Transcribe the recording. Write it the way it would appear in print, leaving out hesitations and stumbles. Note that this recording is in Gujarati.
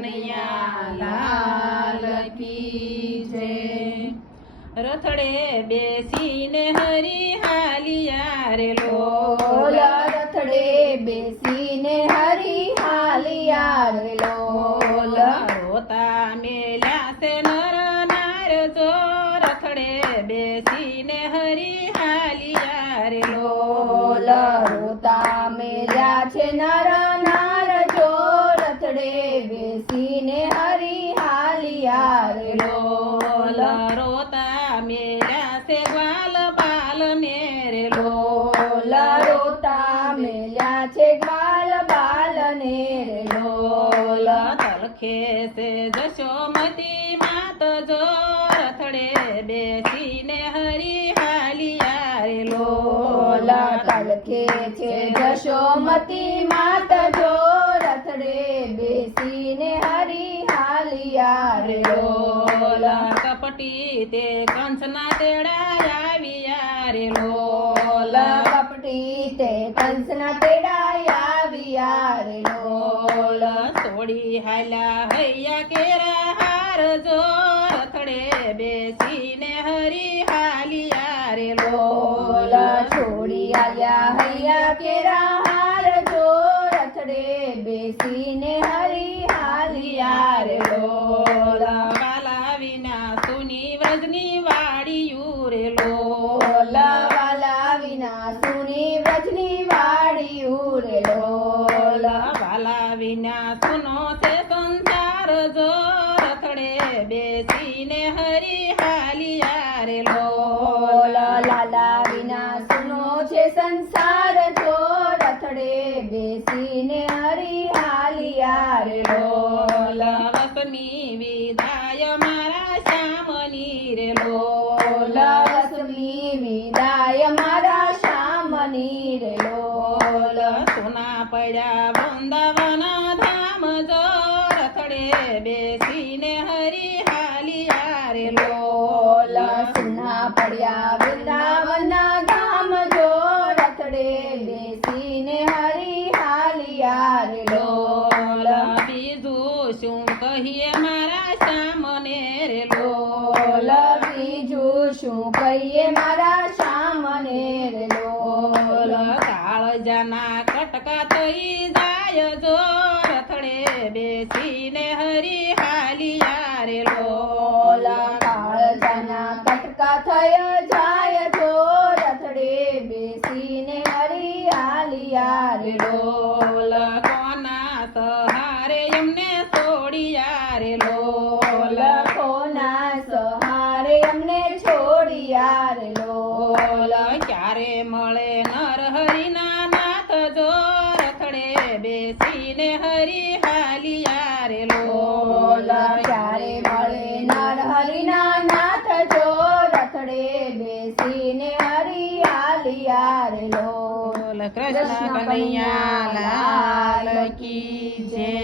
કનૈયા લાલ કી જય। રથડે બેસીને હરી હાલિયા રે લોલ, રથડે બેસીને હરી હાલિયા રે લોલ, રોતા મેલ્યા છે નર નાર જો, રથડે બેસીને હરી હાલિયા રે લોલ, રોતા મેલ્યા છે નર નાર જો, રથડે બેસીને હરી હાલિયા રે લોલ, રોતા મેલ્યા છે ગ્વાલ બાલ ને રે લોલ, રોતા મેલ્યા છે ગ્વાલ બાલ ને રે લોલ, તલખે છે જશોમતી માત જો, રથડે બેસીને હરી હાલિયા રે લોલ, તલખે છે જશોમતી માત જો, રથડે બેસીને હરી હાલિયા રે લોલ, કપટી તે કંસના તેડા આવ્યા રે લોલ, કપટી તે કંસના તેડા આવ્યા રે લોલ, સોડી હાલ્યા હૈયા કેરા હાર જો, રથડે બેસીને હરી હાલિયા રે લોલ, છોડી આવ્યા હૈયા કેરા હાર જો, રથડે બેસીને હરી હાલિયા રે લોલ, વાલા વિના સુની વ્રજની વાડિયું રે લોલ, વાલા વિના સુની વ્રજની વાડિયું રે લોલ, વાલા વિના સુનો છે સંસાર જો, રથડે બેસીને હરી હાલિયા રે લોલ, લાલા વિના સુનો છે સંસાર જો, રથડે બેસીને હરી હાલિયા રે લોલ, વસમી વિદાય મારા શ્યામની રે લોલ, વસમી વિદાય મારા શ્યામની રે લોલ, સોના પડ્યા વૃંદાવન ધામ જો, રથડે બેસીને હરી હાલિયા રે લોલ, સુના પડ્યા વૃંદાવનના ધામ જો, રથડે બેસીને હરી હાલિયા રે લોલ, બીજું શું કહીએ મારા શ્યામને રે લોલ, બીજું શું કહીએ મારા શ્યામને રે લોલ, કાળજાના કટકા થઈ જાય જો, રથડે બેસીને હરી હાલિયા રે લોલ, કાળજાના કટકા થય જાય જો, રથડે બેસીને હરી હાલિયા રે લોલ, કોના સહારે એમને છોડિયા રે લોલ, કોના સહારે અમને છોડિયા રે લોલ, ક્યારે મળે નર હરિના નાથ જો, રથડે બેસીને હરી હાલિયા રે લોલ, ક્યારે મળે નર હરિના નાથ જો, રથડે બેસીને હરી હાલિયા રે લોલ, કૃષ્ણ કનૈયા લાલ કી જય।